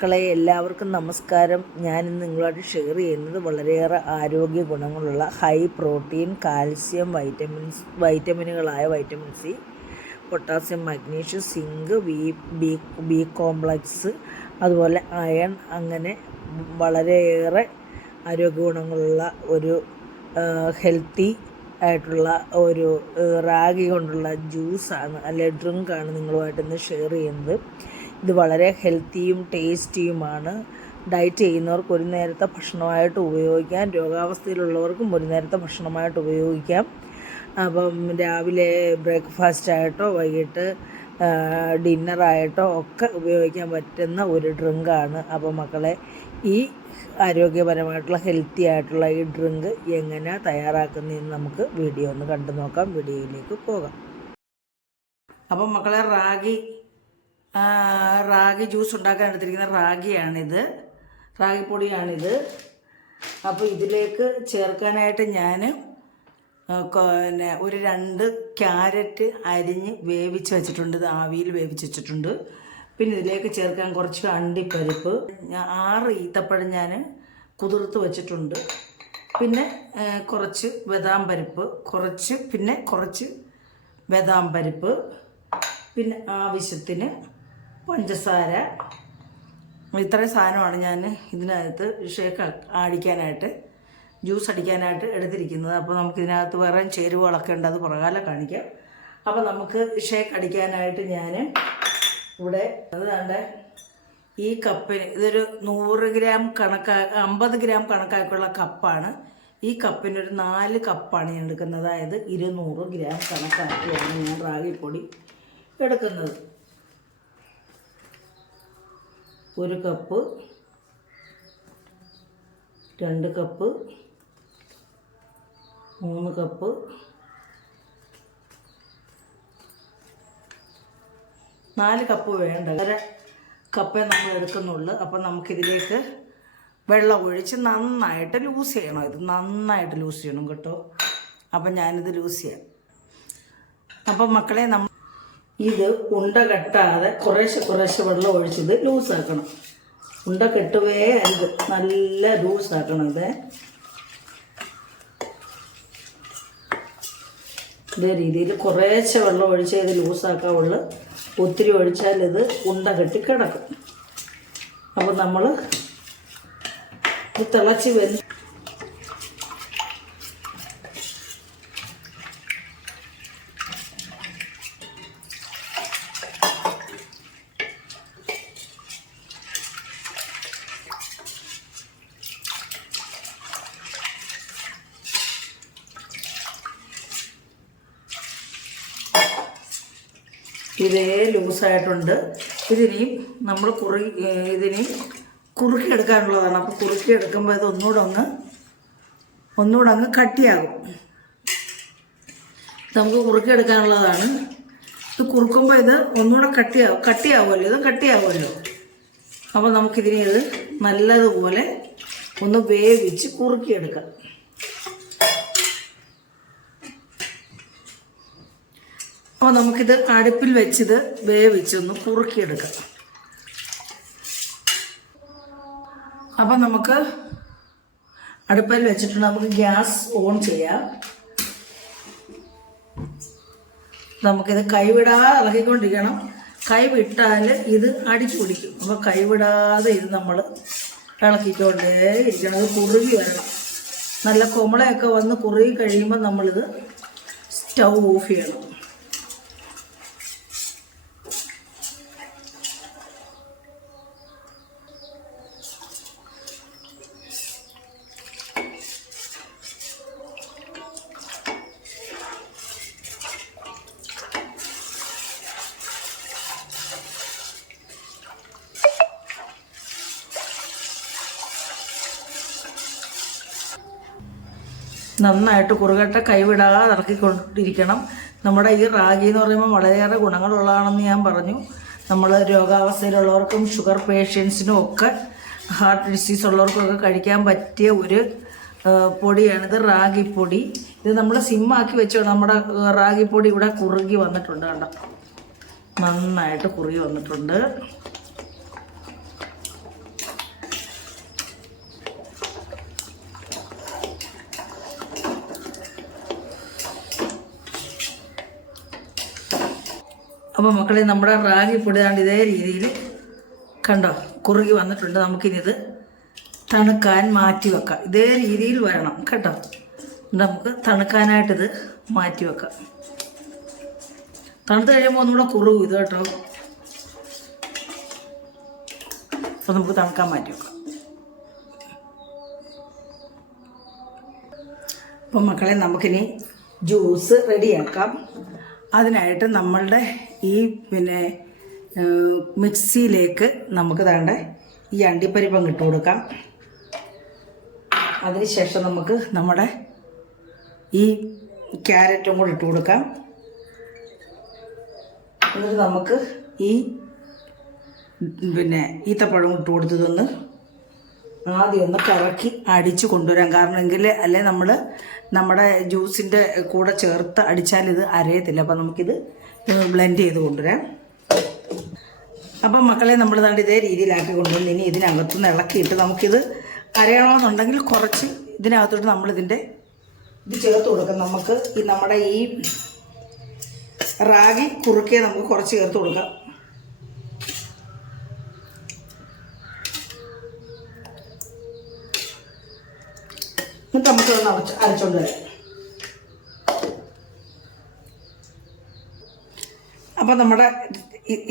മക്കളെ എല്ലാവർക്കും നമസ്കാരം. ഞാനിന്ന് നിങ്ങളോട് ഷെയർ ചെയ്യുന്നത് വളരെയേറെ ആരോഗ്യ ഗുണങ്ങളുള്ള ഹൈ പ്രോട്ടീൻ, കാൽസ്യം, വൈറ്റമിനുകളായ vitamin C, potassium, magnesium, zinc, B complex, അതുപോലെ അയൺ, അങ്ങനെ വളരെയേറെ ആരോഗ്യ ഗുണങ്ങളുള്ള ഒരു ഹെൽത്തി ആയിട്ടുള്ള ഒരു റാഗി കൊണ്ടുള്ള ജ്യൂസാണ് അല്ലെ ഡ്രിങ്കാണ് നിങ്ങളുമായിട്ട് ഇന്ന് ഷെയർ ചെയ്യുന്നത്. ഇത് വളരെ ഹെൽത്തിയും ടേസ്റ്റിയുമാണ്. ഡയറ്റ് ചെയ്യുന്നവർക്ക് ഒരു നേരത്തെ ഭക്ഷണമായിട്ട് ഉപയോഗിക്കാം, രോഗാവസ്ഥയിലുള്ളവർക്കും ഒരു നേരത്തെ ഭക്ഷണമായിട്ട് ഉപയോഗിക്കാം. അപ്പം രാവിലെ ബ്രേക്ക്ഫാസ്റ്റായിട്ടോ വൈകിട്ട് ഡിന്നറായിട്ടോ ഒക്കെ ഉപയോഗിക്കാൻ പറ്റുന്ന ഒരു ഡ്രിങ്കാണ്. അപ്പോൾ മക്കളെ, ഈ ആരോഗ്യപരമായിട്ടുള്ള ഹെൽത്തി ആയിട്ടുള്ള ഈ ഡ്രിങ്ക് എങ്ങനെ തയ്യാറാക്കുന്നതെന്ന് നമുക്ക് വീഡിയോ ഒന്ന് കണ്ടു നോക്കാം. വീഡിയോയിലേക്ക് പോകാം. അപ്പം മക്കളെ, റാഗി ജ്യൂസ് ഉണ്ടാക്കാൻ എടുത്തിരിക്കുന്ന റാഗിയാണിത്, റാഗിപ്പൊടിയാണിത്. അപ്പോൾ ഇതിലേക്ക് ചേർക്കാനായിട്ട് ഞാൻ ഒരു 2 ക്യാരറ്റ് അരിഞ്ഞ് വേവിച്ച് വെച്ചിട്ടുണ്ട്. ഇത് ആവിയിൽ വേവിച്ച് വെച്ചിട്ടുണ്ട്. പിന്നെ ഇതിലേക്ക് ചേർക്കാൻ കുറച്ച് അണ്ടിപ്പരിപ്പ്, 6 ഈത്തപ്പഴം ഞാൻ കുതിർത്ത് വെച്ചിട്ടുണ്ട്. പിന്നെ കുറച്ച് ബദാം പരിപ്പ്, കുറച്ച് ബദാം പരിപ്പ്, പിന്നെ ആവശ്യത്തിന് പഞ്ചസാര. ഇത്രയും സാധനമാണ് ഞാൻ ഇതിനകത്ത് ഷേക്ക് അടിക്കാനായിട്ട്, ജ്യൂസ് അടിക്കാനായിട്ട് എടുത്തിരിക്കുന്നത്. അപ്പോൾ നമുക്കിതിനകത്ത് വേറെ ചേരുവകളൊക്കെ ഉണ്ട്, അത് പുറകാലെ കാണിക്കാം. അപ്പോൾ നമുക്ക് ഷേക്ക് അടിക്കാനായിട്ട് ഞാൻ ഇവിടെ അതാണ്ട് ഈ കപ്പിന്, ഇതൊരു 100 ഗ്രാം 50 ഗ്രാം കണക്കാക്കുള്ള കപ്പാണ്. ഈ കപ്പിനൊരു 4 കപ്പാണ് ഞാൻ എടുക്കുന്നത്. അതായത് 200 ഗ്രാം കണക്കാക്കിയാണ് ഞാൻ റാഗിപ്പൊടി എടുക്കുന്നത്. 1 കപ്പ്, 2 കപ്പ്, 3 കപ്പ്, 4 കപ്പ് വേണ്ട, 1 കപ്പേ നമ്മൾ എടുക്കുന്നുള്ളൂ. അപ്പം നമുക്കിതിലേക്ക് വെള്ളം ഒഴിച്ച് നന്നായിട്ട് ലൂസ് ചെയ്യണം. ഇത് നന്നായിട്ട് ലൂസ് ചെയ്യണം കേട്ടോ. അപ്പം ഞാനിത് ലൂസ് ചെയ്യാം. അപ്പം മക്കളെ, ഇത് ഉണ്ട കെട്ടാതെ കുറേശ്ശെ വെള്ളം ഒഴിച്ചത് ലൂസാക്കണം. ഉണ്ട കെട്ടുവേ അരുത്, നല്ല ലൂസാക്കണം. ഇതേ രീതിയിൽ കുറേശ്ശെ വെള്ളം ഒഴിച്ച് ഇത് ലൂസാക്കാവുള്ളൂ. ഒത്തിരി ഒഴിച്ചാൽ ഇത് ഉണ്ട കെട്ടി കിടക്കും. അപ്പോൾ നമ്മൾ തിളച്ച് വരും. ഇതേ ലൂസായിട്ടുണ്ട്. ഇതിനെയും നമ്മൾ കുറുക്കിയെടുക്കാനുള്ളതാണ്. അപ്പോൾ കുറുക്കിയെടുക്കുമ്പോൾ ഇത് ഒന്നുകൂടെ അങ്ങ് കട്ടിയാകും. നമുക്ക് കുറുക്കിയെടുക്കാനുള്ളതാണ്. ഇത് കുറുക്കുമ്പോൾ ഇത് ഒന്നുകൂടെ കട്ടിയാവുമല്ലോ, ഇത് കട്ടിയാവുമല്ലോ. അപ്പോൾ നമുക്കിതിനെ ഇത് നല്ലതുപോലെ ഒന്ന് വേവിച്ച് കുറുക്കിയെടുക്കാം. അപ്പോൾ നമുക്കിത് അടുപ്പിൽ വെച്ചിത് വേവിച്ചൊന്ന് കുറുക്കിയെടുക്കാം. അപ്പം നമുക്ക് അടുപ്പിൽ വെച്ചിട്ടുണ്ട്. നമുക്ക് ഗ്യാസ് ഓൺ ചെയ്യാം. നമുക്കിത് കൈവിടാതെ ഇളക്കിക്കൊണ്ടിരിക്കണം. കൈ വിട്ടാൽ ഇത് അടിച്ചു പിടിക്കും. അപ്പോൾ കൈവിടാതെ ഇത് നമ്മൾ ഇളക്കിക്കൊണ്ടേ ഇരിക്കണം. അത് കുറുകി വരണം. നല്ല കുമളയൊക്കെ വന്ന് കുറുകി കഴിയുമ്പോൾ നമ്മളിത് സ്റ്റൗ ഓഫ് ചെയ്യണം. നന്നായിട്ട് കുറുകട്ടെ, കൈവിടാതെ ഇറക്കിക്കൊണ്ടിരിക്കണം. നമ്മുടെ ഈ റാഗി എന്ന് പറയുമ്പോൾ വളരെയേറെ ഗുണങ്ങളുള്ളതാണെന്ന് ഞാൻ പറഞ്ഞു. നമ്മൾ രോഗാവസ്ഥയിലുള്ളവർക്കും ഷുഗർ പേഷ്യൻസിനും ഒക്കെ ഹാർട്ട് ഡിസീസ് ഉള്ളവർക്കൊക്കെ കഴിക്കാൻ പറ്റിയ ഒരു പൊടിയാണിത്, റാഗിപ്പൊടി. ഇത് നമ്മൾ സിമ്മാക്കി വെച്ചോ. നമ്മുടെ റാഗിപ്പൊടി ഇവിടെ കുറുകി വന്നിട്ടുണ്ട്, കണ്ടോ, നന്നായിട്ട് കുറുകി വന്നിട്ടുണ്ട്. അപ്പോൾ മക്കളെ നമ്മുടെ റാഗി പൊടി ദാണ്ട് ഇതേ രീതിയിൽ കണ്ടോ കുറുകി വന്നിട്ടുണ്ട്. നമുക്കിനിത് തണുക്കാൻ മാറ്റി വെക്കാം. ഇതേ രീതിയിൽ വരണം കേട്ടോ. നമുക്ക് തണുക്കാനായിട്ടിത് മാറ്റി വെക്കാം. തണുത്ത് കഴിയുമ്പോൾ ഒന്നുകൂടെ കുറുകും ഇത് കേട്ടോ. അപ്പോൾ നമുക്ക് തണുക്കാൻ മാറ്റി വെക്കാം. അപ്പം മക്കളെ നമുക്കിനി ജ്യൂസ് റെഡിയാക്കാം. അതിനായിട്ട് നമ്മളുടെ ഈ മിക്സിയിലേക്ക് നമുക്ക് താണ്ട ഈ അണ്ടിപ്പരിപ്പം ഇട്ട് കൊടുക്കാം. അതിനുശേഷം നമുക്ക് നമ്മുടെ ഈ ക്യാരറ്റും കൂടി ഇട്ട് കൊടുക്കാം. എന്നിട്ട് നമുക്ക് ഈ ഈത്തപ്പഴം ഇട്ട് കൊടുത്തതൊന്ന് ആദ്യം ഒന്ന് കറക്കി അടിച്ച് കൊണ്ടുവരാം. കാരണം എങ്കിൽ അല്ലെ നമ്മുടെ ജ്യൂസിൻ്റെ കൂടെ ചേർത്ത് അടിച്ചാൽ ഇത് അരയത്തില്ല. അപ്പം നമുക്കിത് ബ്ലെൻഡ് ചെയ്ത് കൊണ്ടുവരാം. അപ്പം മക്കളെ നമ്മൾ ദാണ്ട് ഇതേ രീതിയിലാക്കി കൊണ്ടുവന്ന് ഇനി ഇതിനകത്തുനിന്ന് ഇളക്കിയിട്ട് നമുക്കിത് അരയണമെന്നുണ്ടെങ്കിൽ കുറച്ച് ഇതിനകത്തോട്ട് നമ്മളിതിൻ്റെ ഇത് ചേർത്ത് കൊടുക്കാം. നമുക്ക് നമ്മുടെ ഈ റാഗി കുറുക്കിയെ നമുക്ക് കുറച്ച് ചേർത്ത് കൊടുക്കാം. എന്നിട്ട് നമുക്കൊന്ന് അരച്ചുകൊണ്ട് വരാം. അപ്പം നമ്മുടെ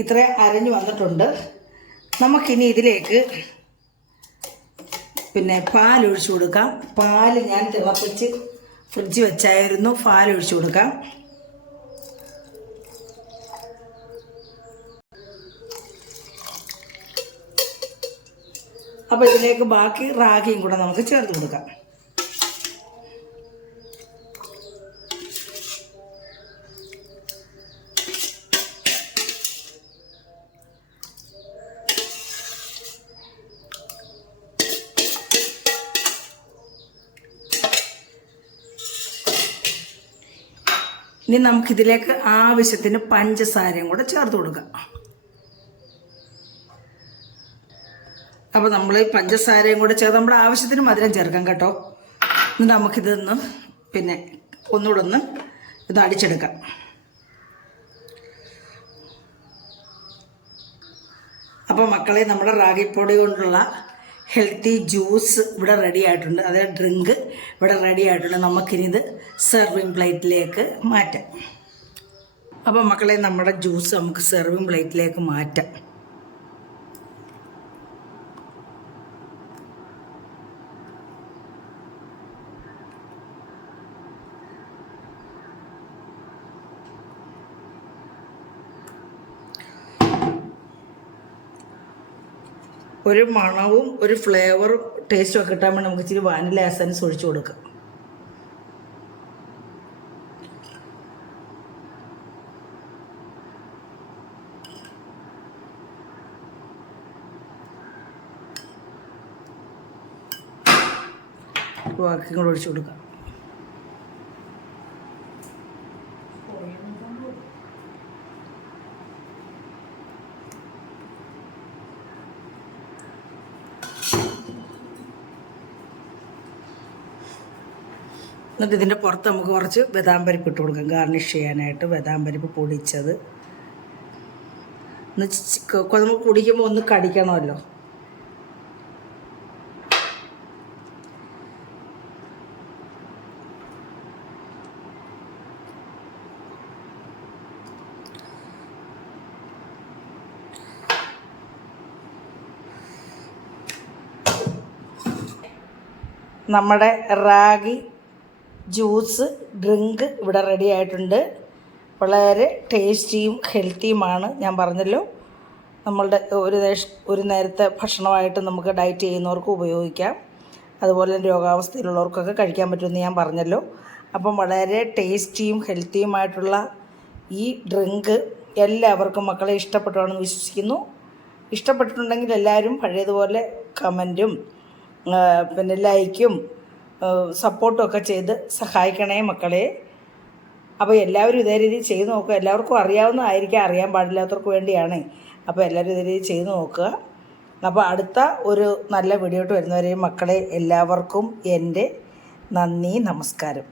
ഇത്ര അരഞ്ഞു വന്നിട്ടുണ്ട്. നമുക്കിനി ഇതിലേക്ക് പാലൊഴിച്ച് കൊടുക്കാം. പാല് ഞാൻ തിളപ്പിച്ച് ഫ്രിഡ്ജ് വെച്ചായിരുന്നു. പാലൊഴിച്ച് കൊടുക്കാം. അപ്പോൾ ഇതിലേക്ക് ബാക്കി റാഗിയും കൂടെ നമുക്ക് ചേർത്ത് കൊടുക്കാം. ഇനി നമുക്കിതിലേക്ക് ആവശ്യത്തിന് പഞ്ചസാരയും കൂടെ ചേർത്ത് കൊടുക്കാം. അപ്പോൾ നമ്മൾ ഈ പഞ്ചസാരയും കൂടെ ചേർത്ത് നമ്മുടെ ആവശ്യത്തിന് മധുരം ചേർക്കാം കേട്ടോ. എന്നിട്ട് നമുക്കിതൊന്ന് ഒന്നുകൂടെ ഒന്ന് ഇത് അടിച്ചെടുക്കാം. അപ്പോൾ മക്കളെ നമ്മുടെ റാഗിപ്പൊടി കൊണ്ടുള്ള ഹെൽത്തി ജ്യൂസ് ഇവിടെ റെഡി ആയിട്ടുണ്ട്. അതായത് ഡ്രിങ്ക് ഇവിടെ റെഡി ആയിട്ടുണ്ട്. നമുക്കിനി ഇത് സെർവിങ് പ്ലേറ്റിലേക്ക് മാറ്റാം. അപ്പോൾ മക്കളെ നമ്മുടെ ജ്യൂസ് നമുക്ക് സെർവിങ് പ്ലേറ്റിലേക്ക് മാറ്റാം. ഒരു മണവും ഒരു ഫ്ലേവറും ടേസ്റ്റും ഒക്കെ കിട്ടാൻ വേണ്ടി നമുക്ക് ഇച്ചിരി വാനില എസൻസ് ഒഴിച്ചു കൊടുക്കാം. ബാക്കി കൂടെ ഒഴിച്ചു കൊടുക്കാം. എന്നിട്ട് ഇതിൻ്റെ പുറത്ത് നമുക്ക് കുറച്ച് ബദാം പരിപ്പ് ഇട്ട് കൊടുക്കാം. ഗാർണിഷ് ചെയ്യാനായിട്ട് ബദാം പരിപ്പ് പൊടിച്ചത്. നമുക്ക് കുടിക്കുമ്പോൾ ഒന്ന് കടിക്കണമല്ലോ. നമ്മുടെ റാഗി ജ്യൂസ് ഡ്രിങ്ക് ഇവിടെ റെഡി ആയിട്ടുണ്ട്. വളരെ ടേസ്റ്റിയും ഹെൽത്തിയുമാണ്. ഞാൻ പറഞ്ഞല്ലോ, നമ്മളുടെ ഒരു നേരത്തെ ഭക്ഷണമായിട്ട് നമുക്ക് ഡയറ്റ് ചെയ്യുന്നവർക്ക് ഉപയോഗിക്കാം. അതുപോലെ രോഗാവസ്ഥയിലുള്ളവർക്കൊക്കെ കഴിക്കാൻ പറ്റുമെന്ന് ഞാൻ പറഞ്ഞല്ലോ. അപ്പം വളരെ ടേസ്റ്റിയും ഹെൽത്തിയുമായിട്ടുള്ള ഈ ഡ്രിങ്ക് എല്ലാവർക്കും മക്കളെ ഇഷ്ടപ്പെട്ടുവാണെന്ന് വിശ്വസിക്കുന്നു. ഇഷ്ടപ്പെട്ടിട്ടുണ്ടെങ്കിൽ എല്ലാവരും പഴയതുപോലെ കമൻറ്റും ലൈക്കും സപ്പോർട്ടും ഒക്കെ ചെയ്ത് സഹായിക്കണേ മക്കളെ. അപ്പോൾ എല്ലാവരും ഇതേ രീതിയിൽ ചെയ്ത് നോക്കുക. എല്ലാവർക്കും അറിയാവുന്നതായിരിക്കാം, അറിയാൻ പാടില്ലാത്തവർക്ക് വേണ്ടിയാണ്. അപ്പോൾ എല്ലാവരും ഇതേ രീതിയിൽ ചെയ്ത് നോക്കുക. അപ്പോൾ അടുത്ത ഒരു നല്ല വീഡിയോ ആയിട്ട് വരുന്നവരെയും മക്കളെ എല്ലാവർക്കും എൻ്റെ നന്ദി, നമസ്കാരം.